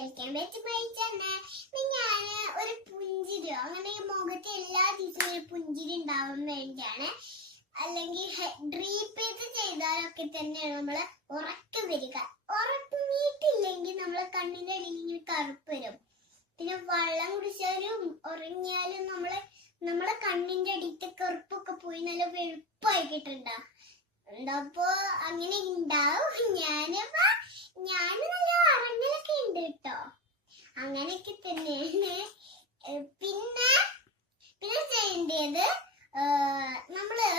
Welcome back to my channel. ഞാൻ ഒരു പുഞ്ചിരി അങ്ങനെ മുഖത്ത് എല്ലാ ദിവസവും ഒരു പുഞ്ചിരി ഉണ്ടാവാൻ വേണ്ടിയാണ്. അല്ലെങ്കിൽ ഡ്രീപ്പ് ചെയ്താലൊക്കെ തന്നെയാണ് നമ്മള് ഉറക്കം വരിക. ഉറക്കം വീട്ടില്ലെങ്കിൽ നമ്മളെ കണ്ണിന്റെ അടിയിൽ ഇങ്ങനെ കറുപ്പ് വരും. പിന്നെ വെള്ളം കുടിച്ചാലും ഉറങ്ങിയാലും നമ്മളെ കണ്ണിന്റെ അടിയിലത്തെ കറുപ്പൊക്കെ പോയി നല്ല വെളുപ്പായി കിട്ടുന്നുണ്ടാവും. അപ്പൊ അങ്ങനെ ഉണ്ടാവും. ഞാൻ നല്ല ഉറങ്ങലൊക്കെ ഉണ്ട് കേട്ടോ. അങ്ങനെയൊക്കെ തന്നെയാണ്. പിന്നെ ചെയ്യേണ്ടത് നമ്മള്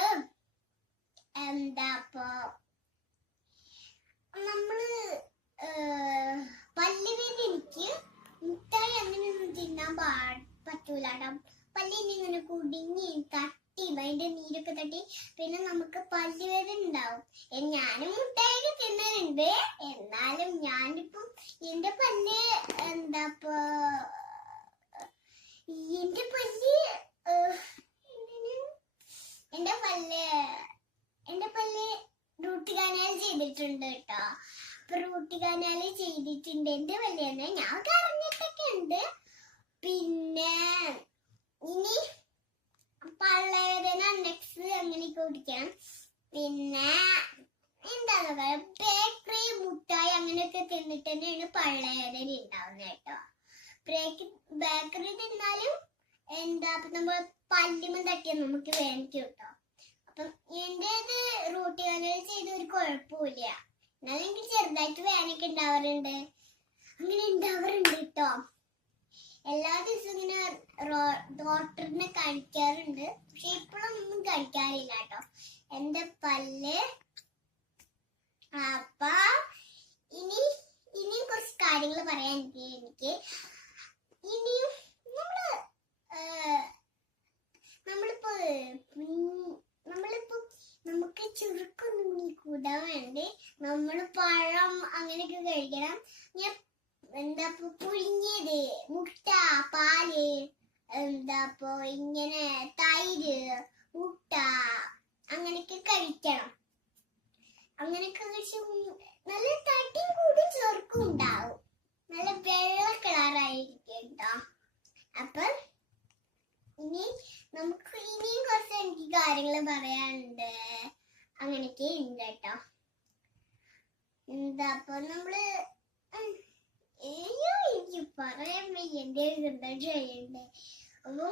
പല്ലുവേദന എനിക്ക് മുട്ടായി അങ്ങനെയൊന്നും തിന്നാൻ പറ്റൂല. പല്ലിന് ഇങ്ങനെ കുടുങ്ങി തട്ടി അതിന്റെ നീരൊക്കെ തട്ടി പിന്നെ നമുക്ക് പല്ലുവേദന ഉണ്ടാവും. ഞാനും മുട്ടായി തിന്നലുണ്ട്. എന്നാലും ഞാനിപ്പം എന്റെ പല്ല് എന്റെ പല്ല് റൂട്ട് കനാൽ ചെയ്തിട്ടുണ്ട് കേട്ടോ. അപ്പൊ റൂട്ട് കനാൽ ചെയ്തിട്ടുണ്ട് എന്റെ പല്ല് തന്നെ. ഞാൻ കറങ്ങിട്ടൊക്കെ ഉണ്ട്. പിന്നെ ഇനി പള്ളവേദന നെക്സ്റ്റ് അങ്ങനെയൊക്കെ കുടിക്കണം. പിന്നെ എന്താ ബേക്കറി മുട്ടായി അങ്ങനെയൊക്കെ തിന്നിട്ട് തന്നെയാണ് പള്ളവേദന ഉണ്ടാവുന്നത് കേട്ടോ. ബേക്കറി തിന്നാലും നമ്മൾ പല്ലുമ തട്ടിയാൽ നമുക്ക് വേദനിക്കും കേട്ടോ. അപ്പം എന്റേത് റൂട്ട് കനാൽ ചെയ്ത ഒരു കുഴപ്പമില്ല. എന്നാലും എനിക്ക് ചെറുതായിട്ട് വേദനയൊക്കെ ഉണ്ടാവാറുണ്ട്. അങ്ങനെ ഉണ്ടാവാറുണ്ട് കേട്ടോ. എല്ലാ ദിവസവും ഇങ്ങനെ ഡോക്ടറിനെ കാണിക്കാറുണ്ട്. പക്ഷെ ഇപ്പോഴൊന്നും കഴിക്കാറില്ല കേട്ടോ എന്റെ പല്ല്. അപ്പൊ ഇനിയും കുറച്ച് കാര്യങ്ങൾ പറയാൻ എനിക്ക് ഇനിയും നമുക്ക് ചുരുക്കൊന്നും കൂടാൻ വേണ്ടി നമ്മള് പഴം അങ്ങനെയൊക്കെ കഴിക്കണം. ഞാൻ പുഴുങ്ങിയത് മുട്ട പാല് ഇങ്ങനെ തൈര് മുട്ട അങ്ങനെയൊക്കെ കഴിക്കണം. അങ്ങനെയൊക്കെ കഴിച്ച് നല്ല തടിയും കൂടി ചെറുക്കും ഉണ്ടാവും. നല്ല വെള്ള കളറായിരിക്കും കേട്ടോ. അപ്പൊ നമുക്ക് ഇനിയും കുറച്ച് എനിക്ക് കാര്യങ്ങൾ പറയാനുണ്ട്. അങ്ങനെയൊക്കെ ഉണ്ട് കേട്ടോ. നമ്മള് എനിക്ക് പറയാൻ വയ്യ. എന്റെ എന്താ ചെയ്യണ്ടേ. അപ്പൊ